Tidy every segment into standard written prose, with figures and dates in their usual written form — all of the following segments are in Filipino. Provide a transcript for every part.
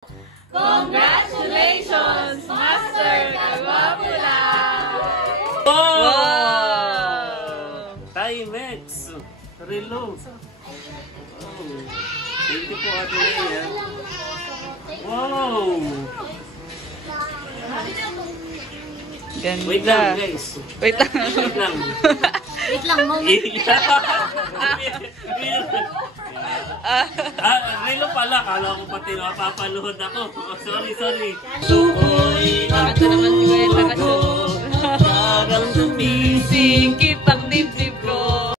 Congratulations, Master Kagwapula! Wow! Timex! Relo! Thank you po, Ate Leia. Wow! Ganda. Wait lang, guys. Wait lang. Wait lang. Wait lang, moment. Relo pala. Kala ko pati napapaluhod ako. Sorry. Sukoy Ito naman si Kuya Takasyo. parang Singkit ang dibdib ko.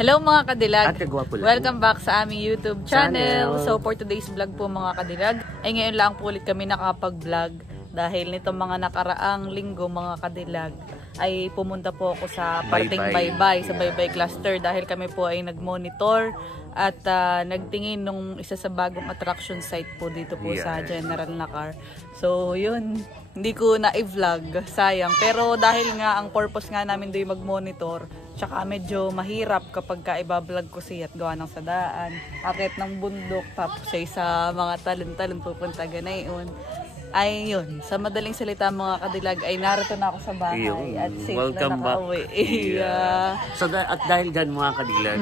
Hello mga kadilag! Ate Gwapo lang. Welcome back sa aming YouTube channel. So for today's vlog po mga kadilag, ay ngayon lang po ulit kami nakapag-vlog dahil nitong mga nakaraang linggo mga kadilag ay pumunta po ako sa parting Baybay, sa Baybay Cluster dahil kami po ay nag-monitor at nagtingin nung isa sa bagong attraction site po dito po sa General Nakar. So yun, hindi ko na i-vlog, sayang. Pero dahil nga ang purpose nga namin doon mag-monitor, tsaka medyo mahirap kapag iba-vlog ko siya at gawa ng sadaan, akit ng bundok, tapos sa mga talon-talon pupunta ganayon. Ay yun, sa madaling salita mga kadilag ay narito na ako sa bahay at safe welcome na nakauwi. So at dahil dyan mga kadilag,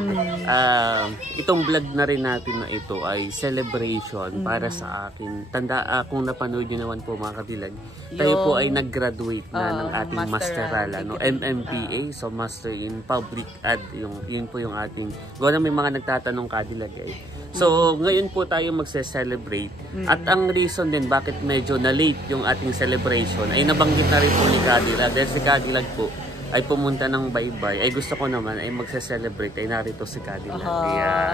itong vlog na rin natin na ito ay celebration para sa akin. Kung napanood nyo naman po mga kadilag, tayo po ay nag-graduate na ng ating masteral, MMPA, so Master in Public Ad, yun po yung ating, gawa na may mga nagtatanong kadilag eh. So ngayon po tayo magse-celebrate at ang reason din bakit medyo na late yung ating celebration ay nabanggit na rin po ni Cadillac dahil si Cadillac po ay pumunta ng Baybay ay gusto ko naman ay magse-celebrate ay narito si Cadillac.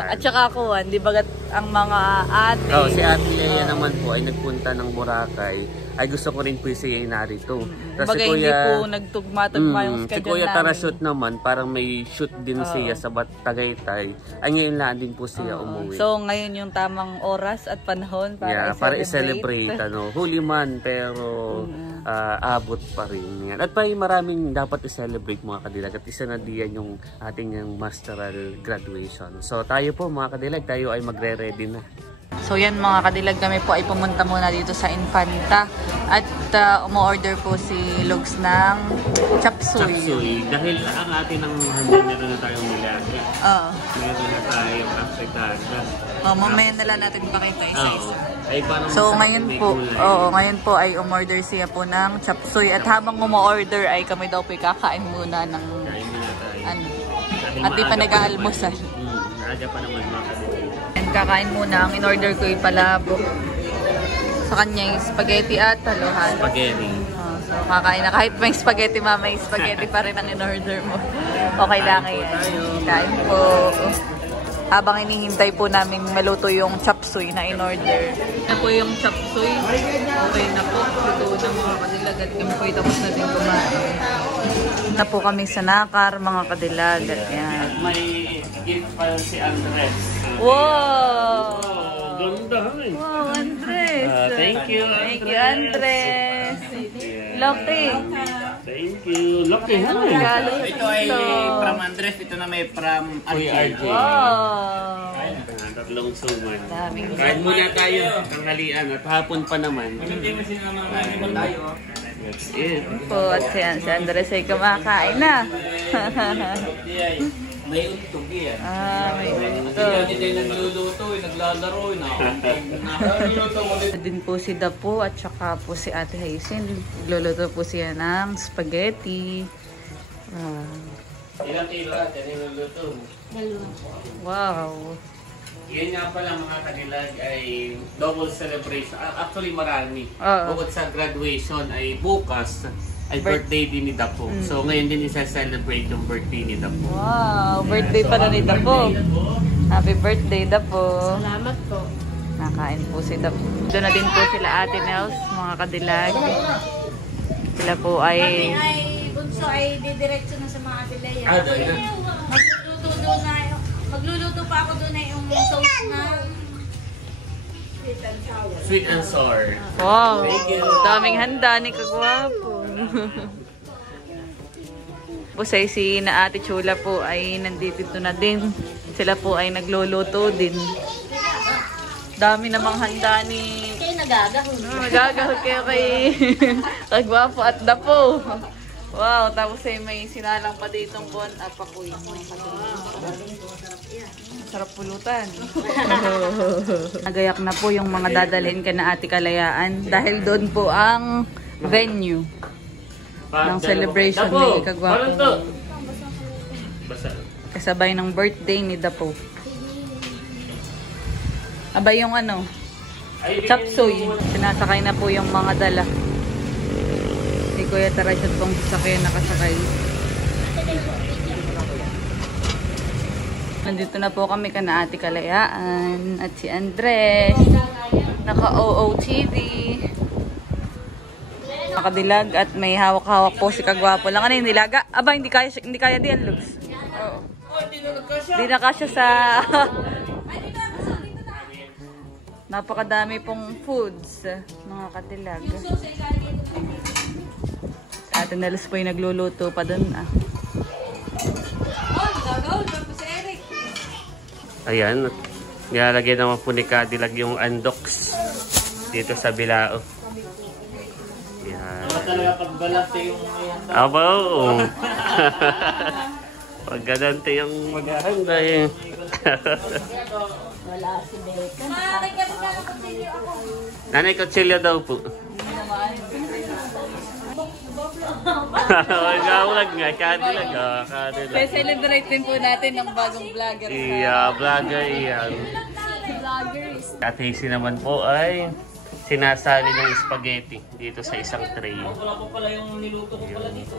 At saka ako, di ba ang mga ate? Si Ate Leia naman po ay nagpunta ng Boracay ay gusto ko rin po siya ay narito. Bagay hindi po nagtugma-tugma yung schedule namin. Si Kuya Tarashoot naman parang may shoot din siya sa Tagaytay ay ngayon lang din po siya umuwi. So ngayon yung tamang oras at panahon para i-celebrate. Huli man pero abot pa rin yan. At pa maraming dapat i-celebrate mga kadilag at isa na diyan yung ating masteral graduation. So tayo po mga kadilag, tayo ay magre-ready na. So yan mga kadilag, kami po ay pumunta muna dito sa Infanta at umu-order po si Lugs ng chop suey. Dahil ang atin ang handa meron na tayong nilaki. Meron na tayong afritada. Mamaya na lang natin pakita isa-isa. So ngayon po ay umorder siya po ng chop suey at habang umu-order ay kami daw po kakain muna ng at di pa nag-aalmusal. Naaga pa naman mga kadilag. Kakain muna. Ang in-order ko ay palabok. Sa kanya yung spaghetti at haluhan. Spaghetti. So kakain na. Kahit may spaghetti mama, yung spaghetti pa rin ang in-order mo. Okay lang yan. Kain po. Habang inihintay po namin maluto yung chop suey na in-order. Na po yung chop suey. Okay na po. Luto na mga kadilag at kami po tapos na din kumain. Na po kami sa Nakar mga kadilag at yan. May gift pa si Andres. Wow! Ganda. Wow, Andres! Thank you, Thank you, Andres! Loki! Thank you. Loki, Ito ay from Andres. Ito na may from RJ. Wow! Tatlong suman. Daming Kain muna tayo. Tanghalian at hapon pa naman. That's it. po at si Andres ay kumakain na. May untog yan. May untog. Hindi tayo nagluluto, naglalaro, Din po si Dapo at saka po si Ate Hazen. Nagluluto po siya ng spaghetti. Ilang kilo natin niluluto? Wow! Yan nga pala mga kadilag ay double celebration. Actually marami. Bukod sa graduation ay bukas ay birthday din ni Dapo. So ngayon din isa-celebrate yung birthday ni Dapo. Wow! Birthday pala ni Dapo. Happy birthday Dapo. Salamat po. Nakain po si Dapo. Doon na din po sila Ate Nels, mga kadilag. Sila po ay... Bunso ay didiretso na sa mga Ate Leia. Magluluto pa ako doon na yung sauce na Sweet and sour. Wow, daming handa ni Kagwapo. Busay si na Ate Chula po ay nandito na din. Sila po ay nagluluto din. Dami namang handa ni... Kayo nagagahon. Magagahod kayo kay Kagwapo at Dapo. Wow, tapos ay may sinalang pa ditong bon at pakuy. Sarap pulutan. Nagayak na po yung mga dadalhin ka na Ate Kalayaan dahil doon po ang venue ng celebration ni Kagwapo. Kasabay ng birthday ni Dapo. Abay yung ano, chapsuy. Sinasakay na po yung mga dala. Si Kuya Tarasyon pong sasakay, nakasakay. Nandito na po kami kana Ate Kalayaan at si Andres. Naka-OOTD. Nakadilag at may hawak-hawak po si Kagwapo. Lang ano yung nilaga? Aba, hindi kaya diyan, Lux. Oo. Hindi na kasya sa... Napakadami pong foods, mga katilag. Ate Nelos po yung nagluluto pa dun. Ayan, nilalagay naman po ni Kadilag yung andoks dito sa Bilao. Ayan. Talaga pagbalate yung ayan. Aba, oo. Pag ganante yung maghahanda eh. Wala si Beka. Nanay Kutsilyo daw po. Magkawag nga, Kadilag. Kaya celebrate din po natin ng bagong vlogger. Iya, vlogger iyan. At Hazy naman po ay sinasali ng spaghetti dito sa isang tray. Wala po pala yung niluto ko pala dito.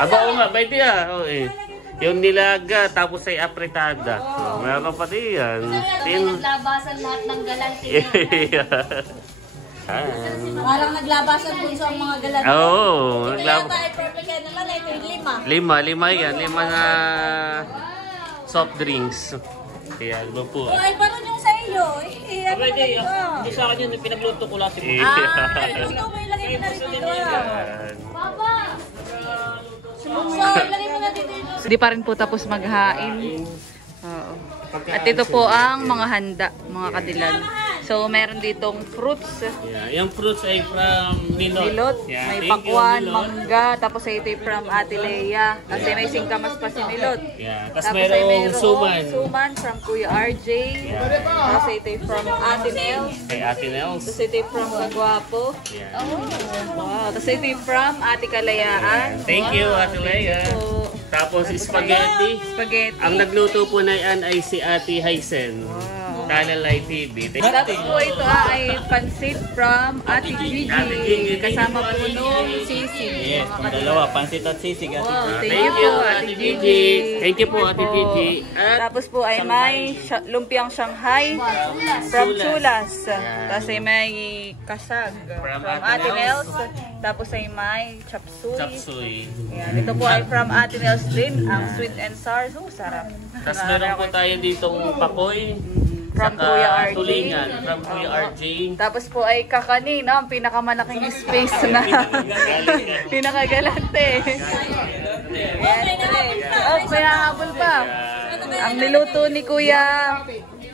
Aba, oo nga, baby Oo eh. Yung nilaga, tapos ay apritada. Meron pa din yan. Naglabasan lahat ng galante. Parang naglabasan po ang mga galante. Oo. Ito yata ay perfect yan naman. Ito yung 5. Lima yan. 5 na soft drinks. Ayan, po. O ay parang yung sa iyo. Ano Pwede, ba yung sa akin yun, pinagluto ko lang si ito mo ilagay mo na rin dito. Papa! So, ilagay mo na dito. Hindi pa rin po tapos maghain. Oo. At ito po ang mga handa, mga kadilag. So, meron ditong fruits. Yeah, yung fruits ay from Milot. Milot, Yeah, may thank you, pakwan, Milot. mangga, tapos ito from Ate Lea. Kasi may singkamas pa si Milot. Yeah, Tapos tapos ay mayroong suman. suman from Kuya RJ. Tapos ito from Ate Nels. Kay Ate Nels. Tapos ito from Kagwapo. Yeah. Wow. Tapos ito from Ate Kalayaan. Thank you, Ate Lea. So, Tapos spaghetti. spaghetti. Ang nagluto po na yan ay si Ate Hysen. Talalay TV. Tapos po ito ay pansit from Ate Gigi. Kasama po nung sisig. Yes, yung dalawa, pansit at sisig. Wow, thank Thank you you, po, Ate Gigi. Thank you po, Ate Gigi. At Tapos po ay may lumpiang Shanghai from Chulas. Tapos ay may kasag from Ate Nels. Tapos ay may chapsuy. chapsuy. Ayan. Ito po ay from Ate Nels din. Ang sweet and sour. So, sarap. Tapos meron po tayo ditong pakoy. From saka Kuya RJ. tulingan. From Kuya RJ. Tapos po ay kakanin, ang pinakamalaking space na pinakagalante. Oh, may hahabol pa. Ang niluto ni Kuya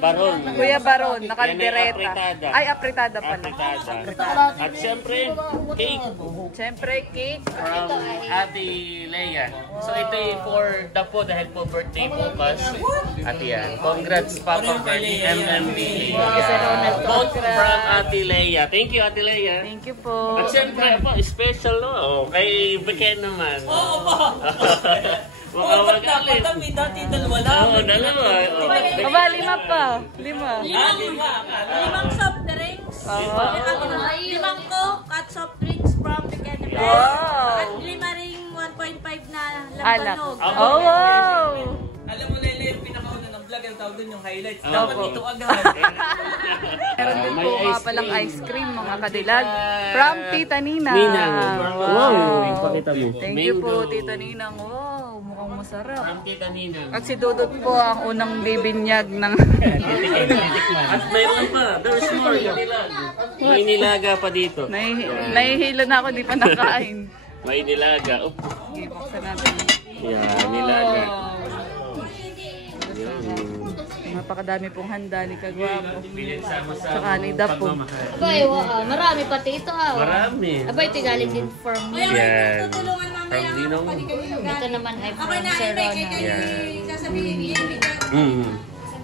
Baron. Baron, Yan nakaldereta. ay apritada. Ay, apritada pala. Apritada. At syempre, cake Siyempre, cake. from Ate Lea. So ito ay for Dapo dahil po birthday bukas. At yan. Congrats Papa Bernie MMB. Both from Ate Lea. Thank you, Ate Lea. Thank you po. At syempre, special no? Kay Beken naman. Oo ba? Baka magalit. May dati dalawa lang. Oo, dalawa. Aba, 5 pa. 5. Limang soft drinks. Limang Coke at soft drinks from the Canada. Wow. At 5 ring 1.5 na Alak. lampanog. Oh, wow. Alam mo na yung pinakauna ng vlog, ang tawag dun yung highlights. Oo. Dapat ito agad. Meron din po nga palang ice cream, mga kadilag. From Tita Nina. Ninang. Wow. Pakita mo. Thank you po, Tita Ninang. Wow, mukhang masarap. From Tita Nina. At si Dudut po ang unang bibinyag ng... At mayroon pa. There's more. Nilaga. May nilaga pa dito. Nahihilo na ako, di pa nakain. May nilaga. Oh. Okay, buksan natin. Yan, nilaga. Napakadami pong handa ni Kagwapo. Pinagsama-sama. Saka ni Dapo. Abay, marami pati ito Marami. Abay, ito galing din from me. Yan. From Dinong. Ito naman ay from Sir Ronald. Mm.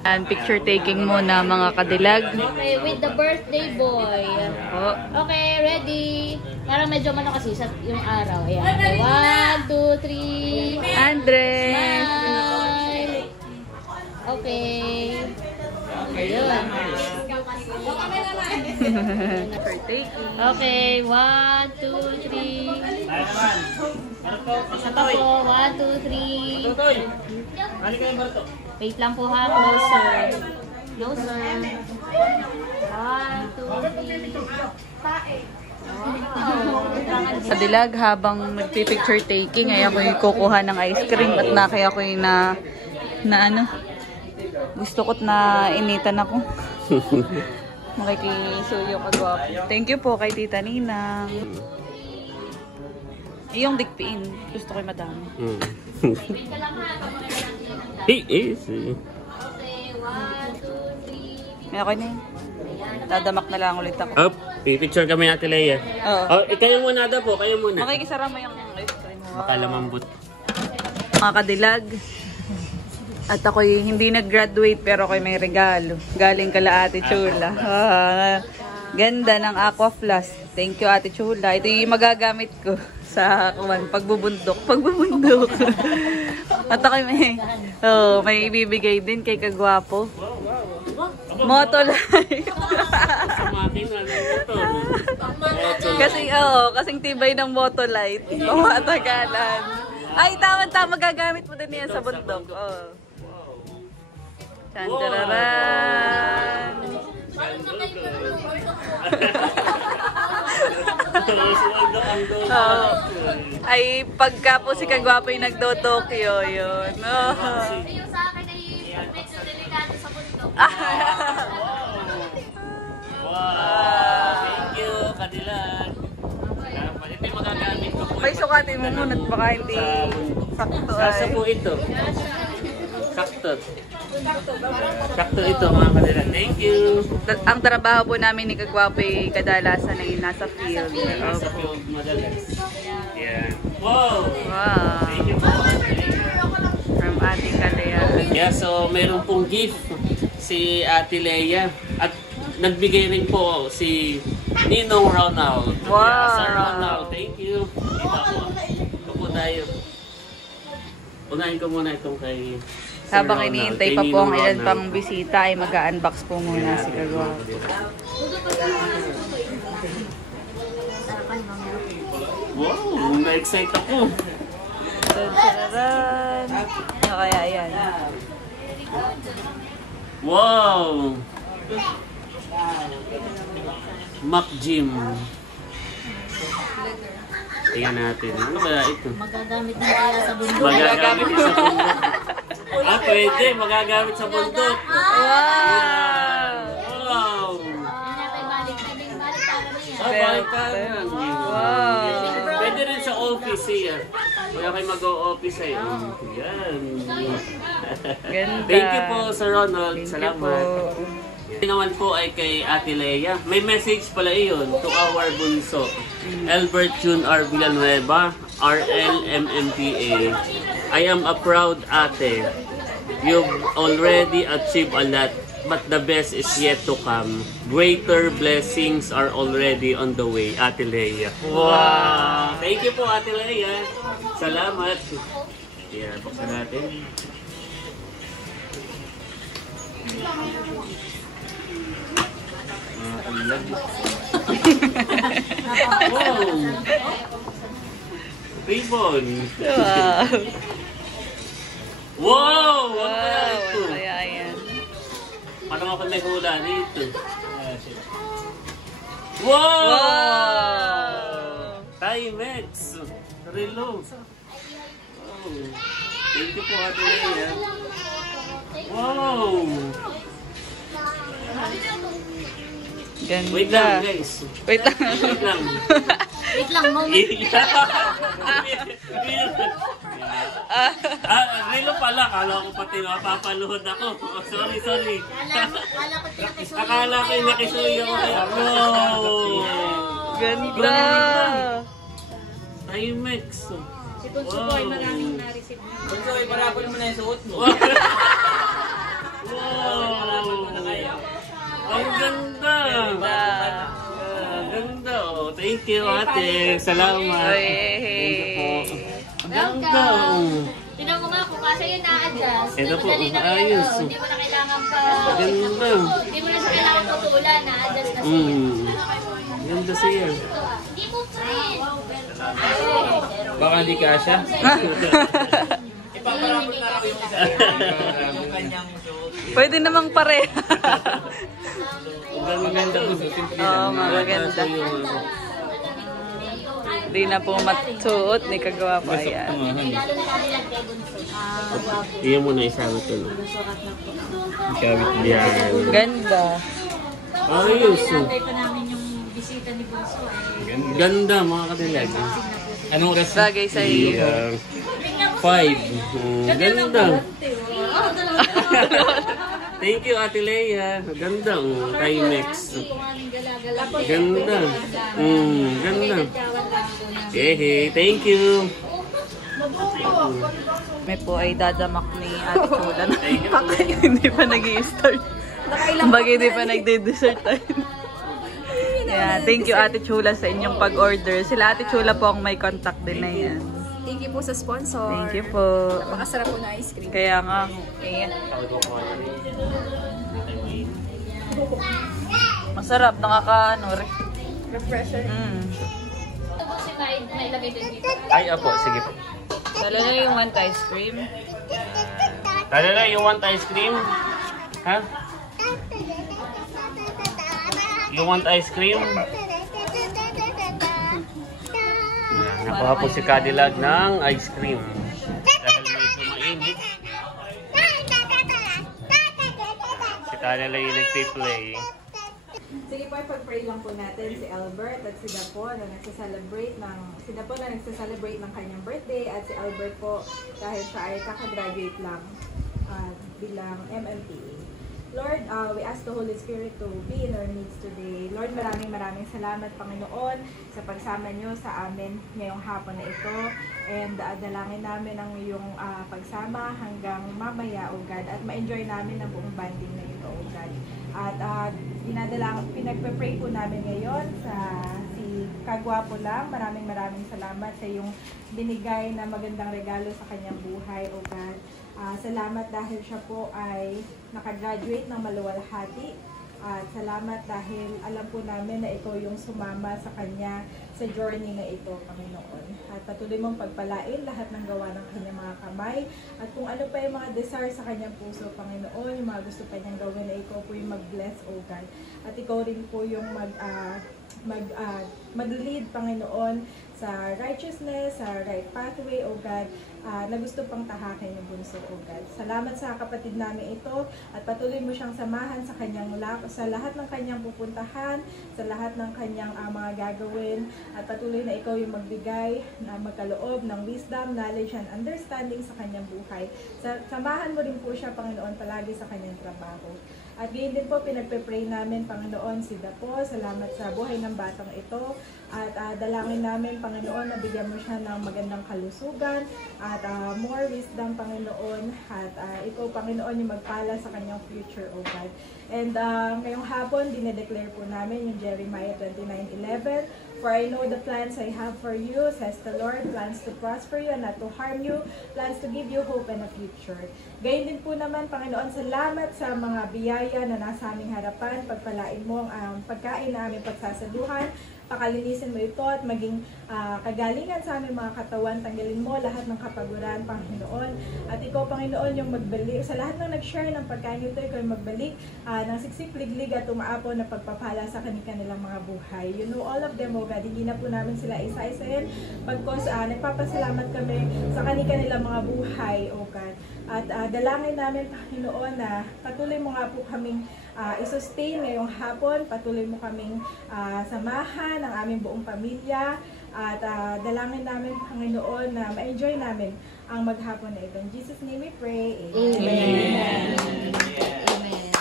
And picture taking muna mga kadilag. Okay, with the birthday boy. Oh. Okay, ready? Parang medyo mano kasi sa yung araw. Ayan. 1, 2, 3. Andres! Smile. Okay. Ayun. Picture taking. Okay, 1, 2, 3. Isa pa po, 1, 2, 3. Wait lang po ha, closer. Closer. 1, 2, 3. Kadilag, habang nagpipicture taking, ay ako'y kukuha ng ice cream at nakaya ako'y na ano, gusto ko't na initan ako. Makikisuyo Kagwapo. Thank you po kay Tita Ninang. Yung dikpiin, gusto ko'y madami. He is. Okay, 1, 2, 3. May ako na yun. Dadamak na lang ulit ako. Up, pipicture kami Ate Leia. Oo. Oh, kayo muna daw po, kayo muna. Makikisara mo yung ice cream mo. Baka lamambot. Mga kadilag. At ako'y hindi nag-graduate pero ako'y may regalo. Galing kala Ate Chula. Ganda ng Aqua Flask. Thank you Ate Chula. Ito yung magagamit ko sa pagbubundok. At ako'y may ibibigay din kay Kagwapo. Motolight. Kasing tibay ng Motolight. Pamatagalan. Ay, tama-tama, gagamit mo din yan sa bundok. Oh. Chandararan. Ay, pagka po si Kagwapo yung nagdo-Tokyo, yun. Yung sa akin ay medyo delikado sa bundok. Wow! Thank you, Kadilag. Ito yung magagamit ko po. May sukatin mo muna at baka hindi sakto Sasa ay. po ito. Sakto. Sakto ito mga Kadilag. Thank you. Ang trabaho po namin ni Kagwapo ay kadalasan ay nasa field. Sa field madalas. Yeah. Wow! Wow. Thank you po. From Ate Kalea. Yeah, so meron pong gift si Ate Leia. At nagbigay rin po si Ninong Ronald. Wow. Yeah, Sir Ronald, thank you. Ito po tayo. Unahin ko muna itong kay Sir Habang Ronald, iniintay kay pa po ang Ninong ilan Ronald. pang bisita ay mag-unbox po muna si Kagwapo. Wow, na-excite ako. Tadararan. Kaya yan. Wow! Mac Gym. Tingnan natin. Ano kaya ito? Magagamit na kaya sa bundok. Magagamit sa bundok. Pwede. Magagamit sa bundok. Wow! Wow! Yan natin balik na din. Balik para na yan. Balik tayo. Wow! Pwede rin sa office siya. Kaya kayo mag-o-office ay. Yan. Ganda. Thank you po, Sir Ronald. Thank you Salamat. po. Ito naman po ay kay Ate Leia. May message pala iyon to our bunso. Albert Jun R. Villanueva, RLMMPA. I am a proud ate. You've already achieved a lot, but the best is yet to come. Greater blessings are already on the way, Ate Leia. Wow! Thank you po, Ate Leia. Salamat. Yeah, buksan natin. Wow! Ribbon! Wow! Wow! Ano kaya Wow! ito? Ano kaya yan? Paano nga pag may hula dito? Wow! Wow! Timex! Relo! Wow! Thank you po, Ate Leia. Wow! Ganda. Wait lang, guys. Wait lang. Wait lang. Wait lang, moment. Relo pala. Kala ko pati napapaluhod ako. Oh, sorry. Kala ko pinakisuyo. Akala ko yung nakisuyo ko. Wow! Ganda. Timex. Si Bunso Boy, maraming na-receive. Bunso, iparapol mo na yung suot mo. Wow! Ang ganda! Ganda! Oh, thank you, ate. Salamat. Hey. Ang ganda! Oh. Tinan mo nga kung kasi yun na-adjust. Ito po, Madali na ayos. Hindi mo na kailangan pa. Ganda! Hindi mo na siya kailangan putulan. Na-adjust na siya. Ganda siya. Hindi mo print. Baka hindi kasha. Ipaparapol na raw yung isa. Yung kanyang suot. Pwede namang pare. Maganda po. Oo, maganda. Hindi na po matsuot ni kagawa pa yan. Lalo na kanilang kay Bunso. Iyan mo na isawit ko. Isawit yan. Ganda. Ayos. Hinatay pa namin yung bisita ni Bunso. Ganda mga kadilag. Anong oras? Bagay sa iyo. 5. Ganda. Thank you, Ate Leia. Ganda. Timex. Ganda. Ganda. Hey, thank you. May po ay dadamak ni Ate Chula na hindi pa nag-i-start. Bagay hindi pa nagde-dessert tayo. Yeah, thank you Ate Chula sa inyong pag-order. Sila Ate Chula po ang may contact din na yan. Thank you po sa sponsor. Thank you po. Napakasarap po na ice cream. Kaya nga. Masarap, Refresher. Kasi may lagay din dito. Ay, apo. Sige po. Lalo na yung want ice cream. Tala na, you want ice cream? Ha? You want ice cream? Nakuha po si Cadillac ng ice cream. Dahil medyo mainit. Si Cadillac yung nagpi-play. Sige po, pag-pray lang po natin si Albert at si Dapo na nagsaselebrate ng kanyang birthday at si Albert po dahil siya ay kakagraduate lang bilang MMTA. Lord, we ask the Holy Spirit to be in our midst today. Lord, maraming salamat, Panginoon, sa pagsama nyo sa amin ngayong hapon na ito. And dalangin namin ang iyong pagsama hanggang mamaya, O God, at ma-enjoy namin ang buong banding na ito, O God. At pinagpe-pray po namin ngayon sa si Kagwapo lang. Maraming salamat sa iyong binigay na magandang regalo sa kanyang buhay, O God. Salamat dahil siya po ay nakagraduate ng maluwalhati. At salamat dahil alam po namin na ito yung sumama sa kanya sa journey na ito, Panginoon. At patuloy mong pagpalain lahat ng gawa ng kanyang mga kamay. At kung ano pa yung mga desire sa kanyang puso, Panginoon, yung mga gusto pa niyang gawin, na ikaw po yung mag-bless, O God. At ikaw rin po yung mag-lead, Panginoon, sa righteousness, sa right pathway, O God, na gusto pang tahakin yung Bunso, O God. Salamat sa kapatid namin ito at patuloy mo siyang samahan sa lahat ng kanyang pupuntahan, sa lahat ng kanyang mga gagawin, at patuloy na ikaw yung magbigay na magkaloob ng wisdom, knowledge, and understanding sa kanyang buhay. Samahan mo rin po siya, Panginoon, palagi sa kanyang trabaho. At gayon din po, pinagpe-pray namin, Panginoon, si Dapo. Salamat sa buhay ng batang ito. At dalangin namin, Panginoon, na bigyan mo siya ng magandang kalusugan at more wisdom, Panginoon. At ikaw, Panginoon, yung magpala sa kanyang future, O God. And ngayong hapon, dinedeclare po namin yung Jeremiah 29:11. For I know the plans I have for you, says the Lord, plans to prosper you and not to harm you, plans to give you hope and a future. Gayon din po naman, Panginoon, salamat sa mga biyaya na nasa aming harapan. Pagpalain mo ang pagkain na aming pagsasaluhan pakalinisin mo ito at maging kagalingan sa aming mga katawan. Tanggalin mo lahat ng kapaguran, Panginoon. At ikaw, Panginoon, yung magbalik. Sa lahat ng nag-share ng pagkain ito, ikaw yung magbalik ng siksik, liglig at umaapo na pagpapala sa kanilang mga buhay. You know all of them, O God. Hindi na po namin sila isa-isahin. Pagkos nagpapasalamat kami sa kanilang mga buhay, O God. At dalangin namin, Panginoon, na patuloy mo nga po kaming i-sustain ngayong hapon. Patuloy mo kaming samahan ang aming buong pamilya. At dalangin namin, Panginoon, na ma-enjoy namin ang maghapon na ito. In Jesus' name we pray. Amen. Amen.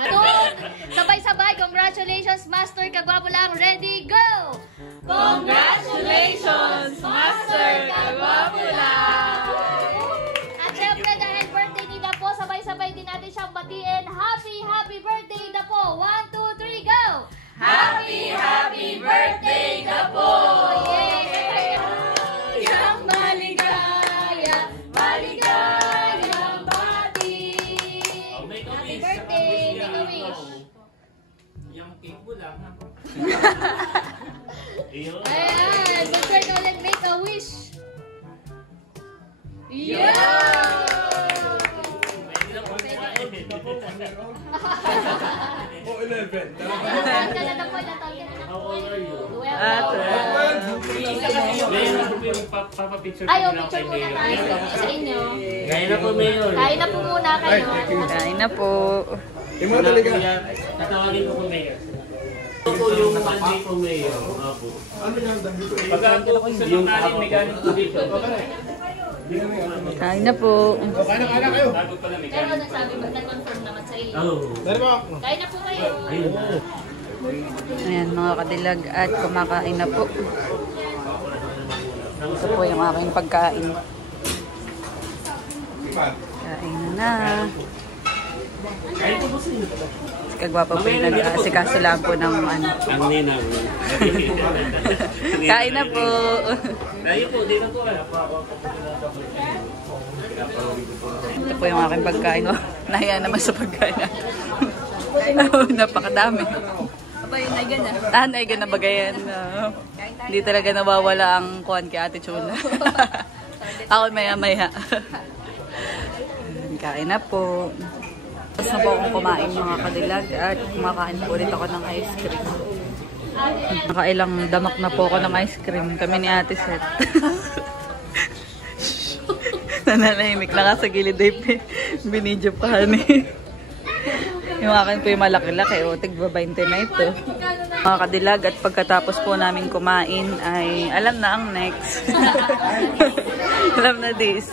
Aton, sabay-sabay, congratulations, Master Kagwapo lang. Ready, go! Congratulations, Master Kagwapo lang! At syempre, dahil birthday ni Dapo, sabay-sabay din natin siyang batiin. Happy birthday, Dapo! 1, 2, 3, go! Happy birthday, Dapo! Yay! Yang maligaya, maligayang bati. Happy birthday, make a wish. Yung cake mo lang, ha? Ayan, mag-try ka ulit, make a wish. Yeah! Ay, picture muna tayo sa inyo. Kain na po, Mayor. Kain na po muna kayo. Kain na po. Tatawagin ko po, Mayor. Ito po yung Monday po, Mayor. Opo. Pag ako yung may galing po dito. Kain na po. Pero nagsabi ba, nag-confirm naman sa iyo. Kain na po kayo. Ayan mga kadilag at kumakain na po. Ito po yung aking pagkain. Kain na. Si Kagwapo po yung nag-aasikaso lang po ng ano. Ang ninang. Kain na po. Tayo po, di na po. Ito po yung aking pagkain. Oh, nahiya naman sa pagkain. Napakadami. Naigan na bagayan. Hindi talaga nawawala ang kuhan kay Ate Chula. Ako maya-maya. Kain na po. Tapos na po akong kumain mga kadilag at kumakain po ulit ako ng ice cream. Nakailang damak na po ako ng ice cream. Kami ni Ate Seth. Nananahimik na ka sa gilid ay binidyo pa ni. Yung akin po yung malaki-laki. O, tigba 20 na ito. Mga kadilag at pagkatapos po namin kumain ay alam na ang next. Alam na this.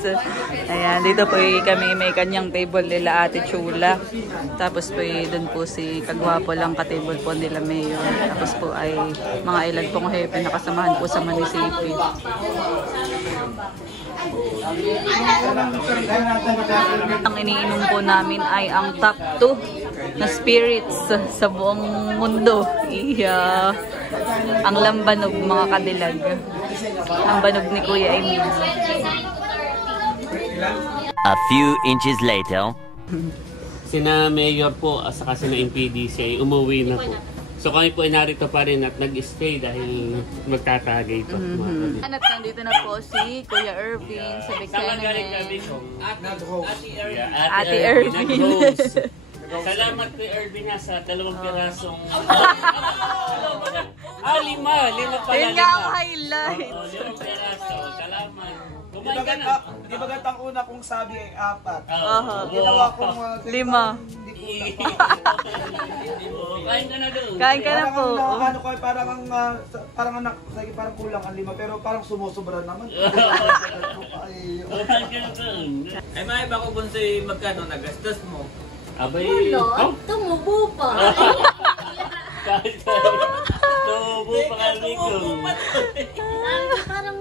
Ayan, dito po kami may kanyang table nila Ate Chula. Tapos po doon po si Kagwapo lang ka-table po nila Mayor. Tapos po ay mga ilan pong hepe na kasamahan po sa munisipyo. Ang iniinom po namin ay ang top 2 na spirits sa buong mundo. Iya. Ang lambanog mga kadilag. Lambanog ni Kuya Emil. A few inches later. Sina Mayor po, saka sina MPDC ay umuwi na po. So kami po ay narito pa rin at nag-stay dahil magtatagay po. At nandito na po si Kuya Irvin sa Big Tenement. Ate Irvin. Salamat kay Irvin na sa 2 pirasong... lima pala. Yun nga ang highlight. 5 piraso. Salamat. Di ba gatang una kong sabi ay 4? Ginawa kong 5. Kain ka na doon. Kain ka na po. Ano ko parang kulang ang 5 pero parang sumusobra naman. Kain ka na doon. Ay, may iba ko bunsoy magkano nagastos mo? Abay. Wala, tumubo pa. Tumubo pa kami ko. Parang,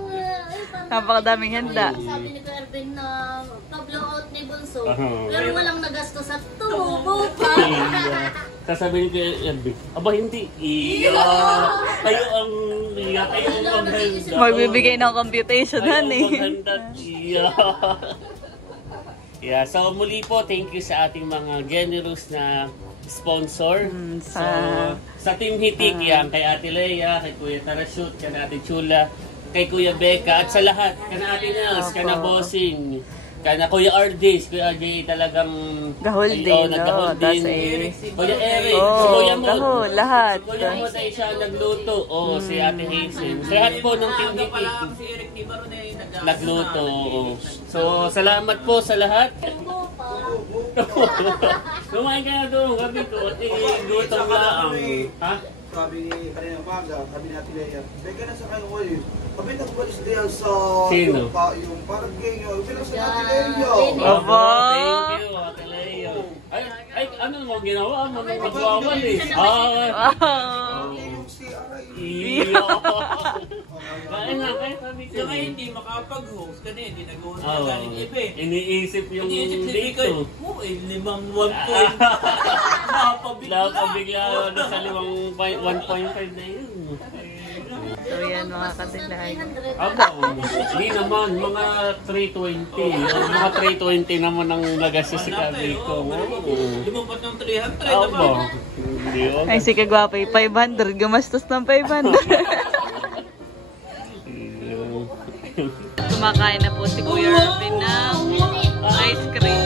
Napakadaming handa. sabi ni Kuya Ervin na pa-blowout ni Bunso. Pero walang nagastos at tumubo pa. Sasabihin ko Irvin, aba hindi. Kayo ang handa. Magbibigay ng computation, honey. Yeah, so muli po, thank you sa ating mga generous na sponsor. sa- So, sa Team Hitik yan, kay Ate Leia, kay Kuya Tarashoot, kay Ate Chula, kay Kuya Becca, at sa lahat, kana Ate Nels, kana Bossing, kana Kuya RJ, Kuya RJ talagang Gahol ay, din, nagahol no? Tas din. eh, Kuya Eric, Oo, si Kuya Mod. gahol, lahat. Si Kuya Mod ay siya nagluto. Si Ate Hazel. Sa lahat po ng Team Hitik, Si Eric Tibaron ay nagluto. So, salamat po sa lahat. Kumain ka na doon, gabi ko. At gutom lang. Ha? Sabi ni kanina umaga, sabi natin Leia, beka na sa kayo ulit. Kami nagbalis diyan sa Sino? yung parang kayo. Bilang sa natin Leia. Opo. Thank you, Ate Leo. Ay, ano mo ginawa mo nung magwawan eh? Yung si Aray. Iyo. Kain na, kain sabi ko. Siya ngayon hindi makapag-host kasi hindi nag-host na Oo. galing iba eh. Iniisip yung Iniisip si dito. Bikoy, limang 1 point. Napabigla. Napabigla na sa 1.5 na yun. So yan mga kadilag. Aba, hindi naman, mga 320. Mga 320 naman ang lagastos sa gabi ko. Lumampat ng 300 Aba, naman. hindi o. Ay si Kagwapo, 500. Gumastos ng 500. Kumakain na po si Kuya Robin ng ice cream.